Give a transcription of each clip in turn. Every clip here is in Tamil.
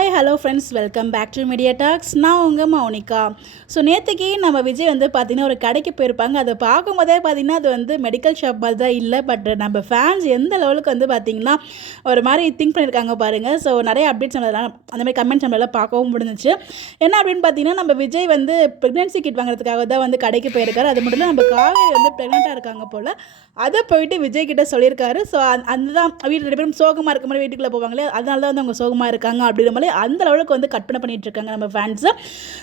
Hi hello friends, welcome back to Media Talks. நான் உங்கள் மௌனிகா. ஸோ நேற்றுக்கு நம்ம விஜய் பார்த்திங்கன்னா ஒரு கடைக்கு போயிருப்பாங்க. அதை பார்க்கும்போதே பார்த்திங்கன்னா அது மெடிக்கல் ஷாப் மாதிரி தான் இல்லை. பட் நம்ம ஃபேன்ஸ் எந்த லெவலுக்கு பார்த்திங்கன்னா ஒரு மாதிரி திங்க் பண்ணியிருக்காங்க பாருங்கள். ஸோ நிறைய அப்டேட்ஸ் நம்மளால் அந்த மாதிரி கமெண்ட்ஸ் நம்மளால் பார்க்கவும் முடிஞ்சிச்சு. என்ன அப்படின்னு பார்த்தீங்கன்னா, நம்ம விஜய் ப்ரெக்னென்சி கிட் வாங்குறதுக்காக தான் கடைக்கு போயிருக்காரு. அது மட்டும் இல்லை, நம்ம காவேரி ப்ரெக்னெண்ட்டாக இருக்காங்க போல். அதை போயிட்டு விஜய் கிட்ட சொல்லியிருக்காரு. ஸோ அதுதான் வீட்டில் 2 பேரும் சோகமாக இருக்க மாதிரி வீட்டுக்குள்ளே போவாங்களே, அதனால தான் அவங்க சோகமாக இருக்காங்க அப்படின்ற மாதிரி அந்த அளவுக்கு கற்பனை பண்ணிட்டு இருக்காங்க நம்ம ஃபேன்ஸு.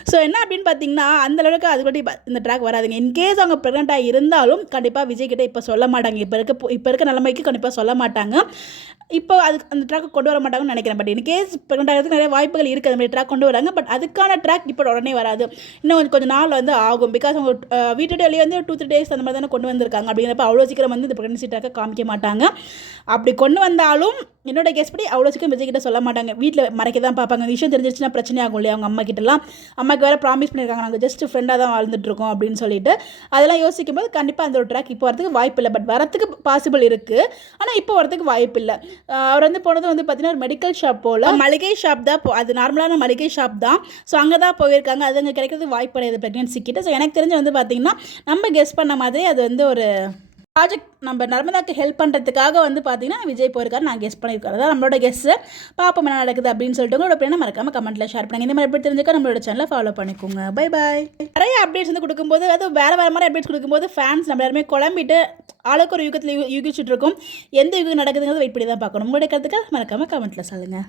ஸோ என்ன அப்படின்னு பார்த்தீங்கன்னா, அந்த அளவுக்கு அதுபடி இந்த ட்ராக் வராதுங்க. இன்கேஸ் அவங்க ப்ரெக்னெண்ட்டாக இருந்தாலும் கண்டிப்பாக விஜய் கிட்ட இப்போ சொல்ல மாட்டாங்க. இப்போ இருக்க நிலைமைக்கு கண்டிப்பாக சொல்ல மாட்டாங்க. இப்போ அந்த ட்ராக் கொண்டு வர மாட்டாங்கன்னு நினைக்கிறேன். பட் இன்கேஸ் ப்ரெக்னெண்ட் ஆகிறதுக்கு நிறைய வாய்ப்புகள் இருக்குது. அந்த மாதிரி ட்ராக் கொண்டு வராங்க. பட் அதுக்கான ட்ராக் இப்போ உடனே வராது. இன்னும் கொஞ்சம் நாள் ஆகும். பிகாஸ் அவங்க வீட்டு வெளியே 2-3 days அந்த மாதிரி தானே கொண்டு வந்திருக்காங்க. அப்படிங்கிறப்ப அவ்வளோ சீக்கிரம் இந்த ப்ரெக்னன்சி ட்ராக்கை காமிக்க மாட்டாங்க. அப்படி கொண்டு வந்தாலும் என்னோட கெஸ் படி அவ்வளோ சீக்கிரம் விஜய் கிட்ட சொல்ல மாட்டாங்க. வீட்டில் மறைக்க தான் பார்ப்பாங்க. விஷயம் தெரிஞ்சிருச்சுன்னா பிரச்சனை ஆகும் இல்லையா அவங்க அம்மா கிட்டலாம். அம்மாவுக்கு வேறு ப்ராமிஸ் பண்ணியிருக்காங்க, நாங்கள் ஜஸ்ட் ஃப்ரெண்டாக தான் வாழ்ந்துட்டுருக்கோம் அப்படின்னு சொல்லிட்டு. அதெல்லாம் யோசிக்கும் போது கண்டிப்பாக அந்த ஒரு ட்ராக் இப்போ வரதுக்கு வாய்ப்பு இல்லை. பட் வரத்துக்கு பாசிபிள் இருக்குது. ஆனால் இப்போ வரதுக்கு வாய்ப்பு இல்லை. அவர் போனது பார்த்தீங்கன்னா ஒரு மெடிக்கல் ஷாப் போல், மளிகை ஷாப் தான். அது நார்மலான மளிகை ஷாப் தான். ஸோ அங்கே தான் போயிருக்காங்க. அது அங்கே கிடைக்கிறது வாய்ப்பு கிடையாது ப்ரெக்னென்சி கிட்ட. ஸோ எனக்கு தெரிஞ்சு பார்த்தீங்கன்னா நம்ம கெஸ் பண்ண மாதிரி அது ஒரு ப்ராஜெக்ட் நம்ம நர்மதாக்கு ஹெல்ப் பண்ணுறதுக்காக பார்த்தீங்கன்னா விஜய் போயிருக்காரு. நான் கெஸ் பண்ணியிருக்காரு. அதான் நம்மளோட கெஸ்ஸு. பார்ப்போம் என்ன நடக்குது அப்படின்னு சொல்லிட்டு உங்களோட பிள்ளைங்க மறக்காமல் கமெண்ட்டில் ஷேர் பண்ணுங்கள். இந்த மாதிரி எப்படி தெரிஞ்சுக்க நம்மளோட சேனலை ஃபாலோ பண்ணிக்கோங்க. Bye bye. நிறைய அப்டேட்ஸ் கொடுக்கும்போது அதுவும் வேறு மாதிரி அப்டேட்ஸ் கொடுக்கும்போது ஃபேன்ஸ் நம்ம எல்லாருமே குழம்பிட்டு ஆளுக்கு ஒரு யுகத்தில் யூகிச்சுட்டு இருக்கோம். எந்த யுகம் நடக்குதுங்கிறது வெயிட் பண்ணி தான் பார்க்கணும். உங்களுடைய கருத்துக்கு மறக்காமல் கமெண்ட்டில் சொல்லுங்கள்.